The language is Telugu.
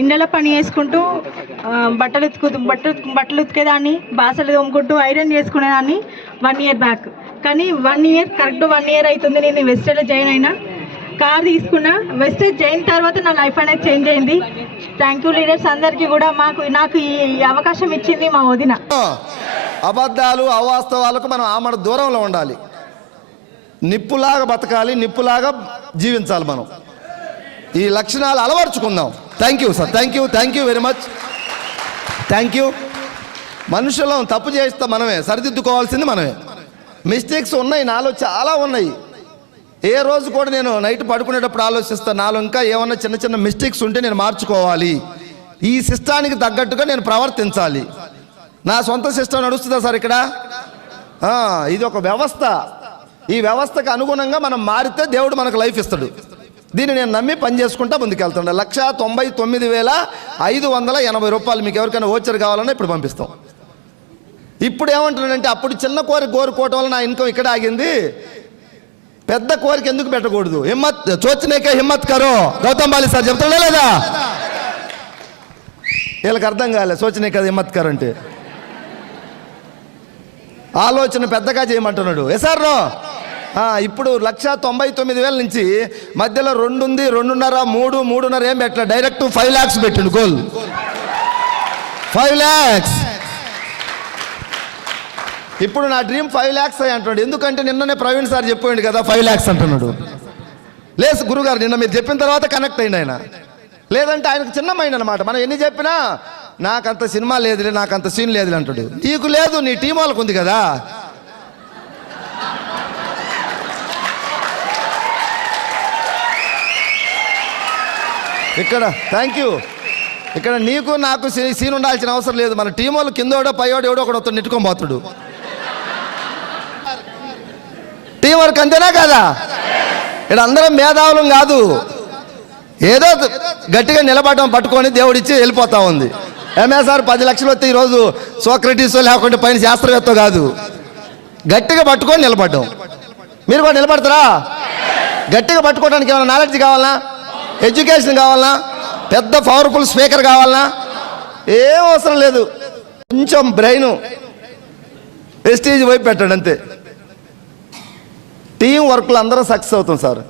ఇండ్లలో పని చేసుకుంటూ బట్టలు ఉతికేదాన్ని, బాసలు తోముకుంటూ ఐరన్ చేసుకునేదాన్ని 1 ఇయర్ బ్యాక్. కానీ 1 ఇయర్ కరెక్ట్ 1 ఇయర్ అవుతుంది నేను వెస్టేజ్లో జాయిన్ అయినా. కార్ తీసుకున్నా. వెస్టేజ్ జాయిన్ తర్వాత నా లైఫ్ అనేది చేంజ్ అయింది. థ్యాంక్ యూ లీడర్స్ అందరికీ కూడా. నాకు ఈ అవకాశం ఇచ్చింది మా వదిన. అబద్ధాలు అవాస్తవాలకు మనం ఆమడ దూరంలో ఉండాలి. నిప్పులాగా బతకాలి, నిప్పులాగా జీవించాలి. మనం ఈ లక్షణాలు అలవర్చుకుందాం. Thank you sir, thank you very much. Thank you. మనుషులను తప్పు చేస్తే మనమే సరిదిద్దుకోవాల్సింది మనమే. మిస్టేక్స్ ఉన్నాయి, నాలో చాలా ఉన్నాయి. ఏ రోజు కూడా నేను నైట్ పడుకునేటప్పుడు ఆలోచిస్తాను, నాలో ఇంకా ఏమన్నా చిన్న చిన్న మిస్టేక్స్ ఉంటే నేను మార్చుకోవాలి, ఈ సిస్టానికి తగ్గట్టుగా నేను ప్రవర్తించాలి. నా సొంత సిస్టమ్ నడుస్తుందా సార్ ఇక్కడ? ఇది ఒక వ్యవస్థ. ఈ వ్యవస్థకు అనుగుణంగా మనం మారితే దేవుడు మనకు లైఫ్ ఇస్తాడు. దీన్ని నేను నమ్మి పని చేసుకుంటా ముందుకెళ్తాను. 199,580 రూపాయలు మీకు ఎవరికైనా ఓచర్ కావాలన్నా ఇప్పుడు పంపిస్తాం. ఇప్పుడు ఏమంటున్నానంటే, అప్పుడు చిన్న కోరిక కోరుకోవటం వల్ల నా ఇన్కమ్ ఇక్కడ ఆగింది. పెద్ద కోరిక ఎందుకు పెట్టకూడదు? హిమ్మత్ సోచనేకే హిమ్మత్ కరో. గౌతమ్ బాలి సార్ చెప్తాడా లేదా? వీళ్ళకి అర్థం కాలే సోచనే కదా హిమ్మత్ కరో అంటే. ఆలోచన పెద్దగా చేయమంటున్నాడు. సార్ ఇప్పుడు 199,000 నుంచి మధ్యలో 2 ఉంది, 2.5, 3, 3.5 ఏం పెట్టలే, డైరెక్ట్ 5 lakhs పెట్టిండు. Goal 5 lakhs. ఇప్పుడు నా డ్రీమ్ 5 lakhs అయ్యి అంటున్నాడు. ఎందుకంటే నిన్ననే ప్రవీణ్ సార్ చెప్పాడు కదా 5 lakhs అంటున్నాడు. లేదు గురుగారు, నిన్న మీరు చెప్పిన తర్వాత కనెక్ట్ అయింది ఆయన. లేదంటే ఆయనకు చిన్న మైండ్ అనమాట. మనం ఎన్ని చెప్పినా నాకంత సినిమా లేదులే, నాకంత సీన్ లేదులే అంటాడు. నీకు లేదు, నీ టీం వాళ్ళకు ఉంది కదా. ఇక్కడ థ్యాంక్ యూ. ఇక్కడ నీకు నాకు సీన్ ఉండాల్సిన అవసరం లేదు. మన టీం వాళ్ళు కిందోడో పైవాడు ఎవడో ఒకడు వస్తాడు, నెట్టుకొని పోతాడు. టీం వర్క్ అంతేనా కదా? ఇక్కడ అందరం మేధావులం కాదు. ఏదో గట్టిగా నిలబడడం పట్టుకొని దేవుడిచ్చి వెళ్ళిపోతా ఉంది. ఎంఎస్ఆర్ 10 లక్షలు వస్తే ఈరోజు సోక్రటీస్ లేకుంటే పైన శాస్త్రవేత్త కాదు. గట్టిగా పట్టుకొని నిలబడ్డాం. మీరు కూడా నిలబడతారా? గట్టిగా పట్టుకోవడానికి ఏమైనా నాలెడ్జ్ కావాలన్నా, ఎడ్యుకేషన్ కావాలన్నా, పెద్ద పవర్ఫుల్ స్పీకర్ కావాలన్నా ఏం అవసరం లేదు. కొంచెం బ్రెయిన్ ప్రెస్టీజ్ వైపు పెట్టండి అంతే. టీం వర్క్లో అందరం సక్సెస్ అవుతాం సార్.